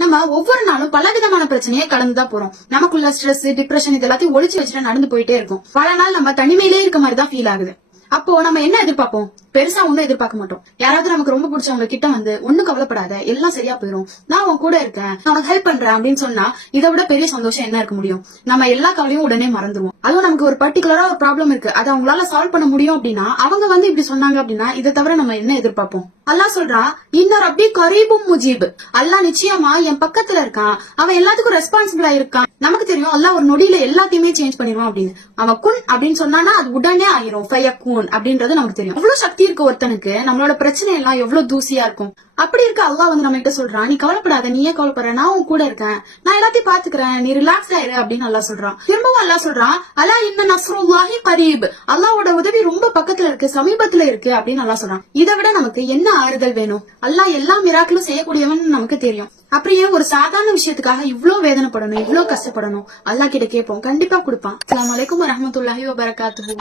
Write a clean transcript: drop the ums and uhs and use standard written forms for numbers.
நம்ம ஒவ்வொரு நாளும் பலவிதமான பிரச்சனையை கடந்துதான் போறோம். நமக்குள்ள ஸ்ட்ரெஸ், டிப்ரெஷன் இது எல்லாத்தையும் ஒளிச்சு வச்சுட்டு நடந்து போயிட்டே இருக்கும். பல நாள் நம்ம தனிமையிலே இருக்க மாதிரி தான் ஃபீல் ஆகுது. அப்போ நம்ம என்ன எதிர்பார்ப்போம்? பெருசா ஒண்ணும் எதிர்பார்க்க மாட்டோம். யாராவது நமக்கு ரொம்ப பிடிச்சவங்க கிட்ட வந்து ஒண்ணும் கவலைப்படாத, எல்லாம் சரியா போயிரும், நான் உன் கூட இருக்கேன், நான் உனக்கு ஹெல்ப் பண்றேன் அப்படின்னு சொன்னா இதை விட பெரிய சந்தோஷம் என்ன இருக்க முடியும்? நம்ம எல்லா கவலையும் உடனே மறந்துருவோம். அதுவும் நமக்கு ஒரு பர்டிகுலரா ஒரு ப்ராப்ளம் இருக்கு, அதை அவங்களால சால்வ் பண்ண முடியும் அப்படின்னா அவங்க வந்து இப்படி சொன்னாங்க அப்படின்னா இதை தவிர நம்ம என்ன எதிர்பார்ப்போம்? அல்லாஹ் சொல்றான், இன்னொரு அப்படி கரீபும் முஜீப், அல்லாஹ் நிச்சயமா என் பக்கத்துல இருக்கான், அவன் எல்லாத்துக்கும் ரெஸ்பான்சிபிளா இருக்கான். நமக்கு தெரியும் அல்லாஹ் ஒரு நொடியில எல்லாத்தையுமே சேஞ்ச் பண்ணிடுவான் அப்படின்னு. அவன் குன் அப்படின்னு சொன்னானா அது உடனே ஆயிரும், ஃபயக்கூன் அப்படின்றது நமக்கு தெரியும். அவ்வளவு சக்தி இருக்கு ஒருத்தனுக்கு. நம்மளோட பிரச்சனை எல்லாம் எவ்வளவு தூசியா இருக்கும். அப்படி இருக்க அல்லாஹ் வந்து நம்ம கிட்ட சொல்றான், நீ கவலைப்படாத, நீயே கவலைப்படுற, நான் உன் கூட இருக்கேன், நான் எல்லாத்தையும் பாத்துக்கிறேன், நீ ரிலாக்ஸ் ஆயிரு அப்படின்னு அல்லாஹ் சொல்றான். திரும்பவும் அல்லாஹ் சொல்றான், அலா இன்ன நஸ்ருல்லாஹி கரீப், அல்லாஹ்வோட உதவி ரொம்ப பக்கத்துல இருக்கு, சமீபத்துல இருக்கு அப்படின்னு அல்லாஹ் சொல்றான். இதை விட நமக்கு என்ன ஆறுதல் வேணும்? அல்லாஹ் எல்லா மிராக்கிளும் செய்யக்கூடியவன் நமக்கு தெரியும். அப்படியே ஒரு சாதாரண விஷயத்துக்காக இவ்வளவு வேதனைப்படணும், இவ்வளவு கஷ்டப்படணும்? அல்லாஹ் கிட்ட கேட்போம், கண்டிப்பா கொடுப்பான். அஸ்ஸலாமு அலைக்கும் வரஹ்மத்துல்லாஹி வபரகாத்துஹு.